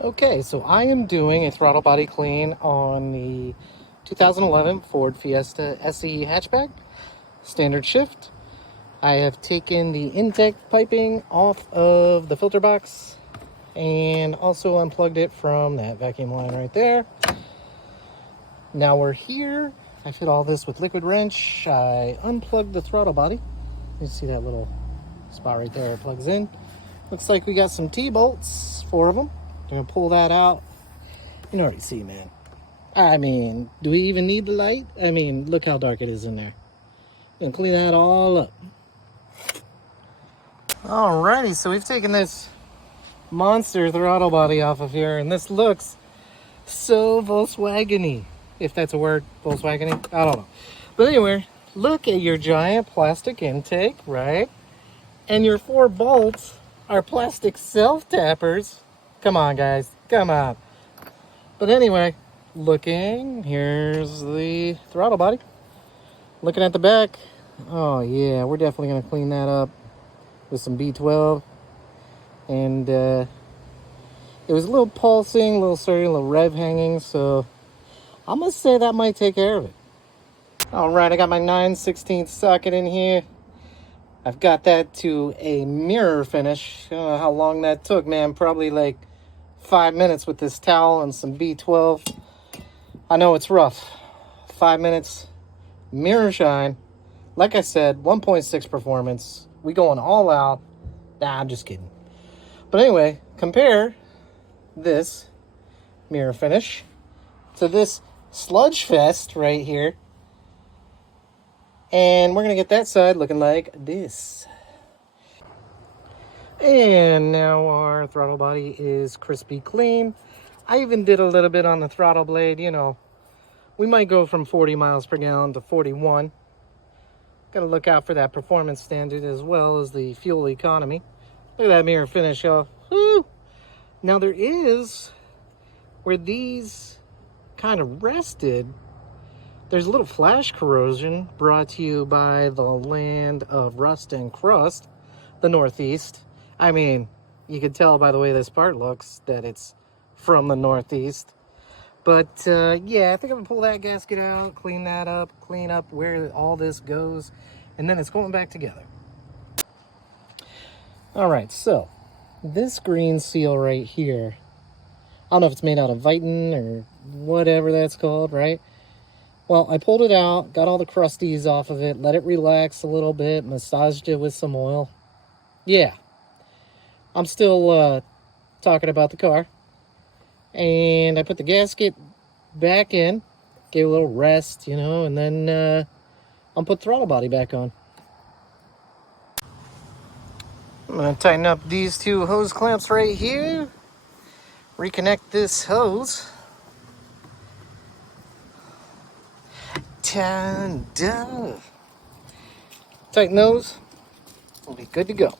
Okay, so I am doing a throttle body clean on the 2011 Ford Fiesta SE hatchback, standard shift. I have taken the intake piping off of the filter box and also unplugged it from that vacuum line right there. Now we're here. I fit all this with liquid wrench. I unplugged the throttle body. You see that little spot right there, it plugs in. Looks like we got some T-bolts, 4 of them. I'm gonna pull that out. You can already see, man. I mean, do we even need the light? I mean, look how dark it is in there. Gonna clean that all up. Alrighty, so we've taken this monster throttle body off of here, and this looks so Volkswagen-y, if that's a word, Volkswagen-y, I don't know. But anyway, look at your giant plastic intake, right? And your 4 bolts are plastic self-tappers. Come on, guys, come on. But anyway, here's the throttle body. Looking at the back, oh yeah, we're definitely gonna clean that up with some B12. And it was a little pulsing, a little starting, a little rev hanging, so I'm gonna say that might take care of it. All right, I got my 9/16 socket in here. I've got that to a mirror finish. I don't know how long that took, man. Probably like 5 minutes with this towel and some B12. I know it's rough. 5 minutes, mirror shine. Like I said, 1.6 performance. We going all out. Nah, I'm just kidding. But anyway, compare this mirror finish to this sludge fest right here. And we're going to get that side looking like this. And now our throttle body is crispy clean. I even did a little bit on the throttle blade, you know. We might go from 40 miles per gallon to 41. Got to look out for that performance standard as well as the fuel economy. Look at that mirror finish, y'all. Woo! Now there is, where these kind of rested, there's a little flash corrosion brought to you by the land of rust and crust, the Northeast. I mean, you can tell by the way this part looks that it's from the Northeast. But yeah, I think I'm gonna pull that gasket out, clean that up, clean up where all this goes, and then it's going back together. All right, so this green seal right here, I don't know if it's made out of Vitin or whatever that's called, right? Well, I pulled it out, got all the crusties off of it, let it relax a little bit, massaged it with some oil. Yeah, I'm still talking about the car. And I put the gasket back in, gave a little rest, you know, and then I'll put the throttle body back on. I'm going to tighten up these 2 hose clamps right here, reconnect this hose. Tighten those, we'll be good to go.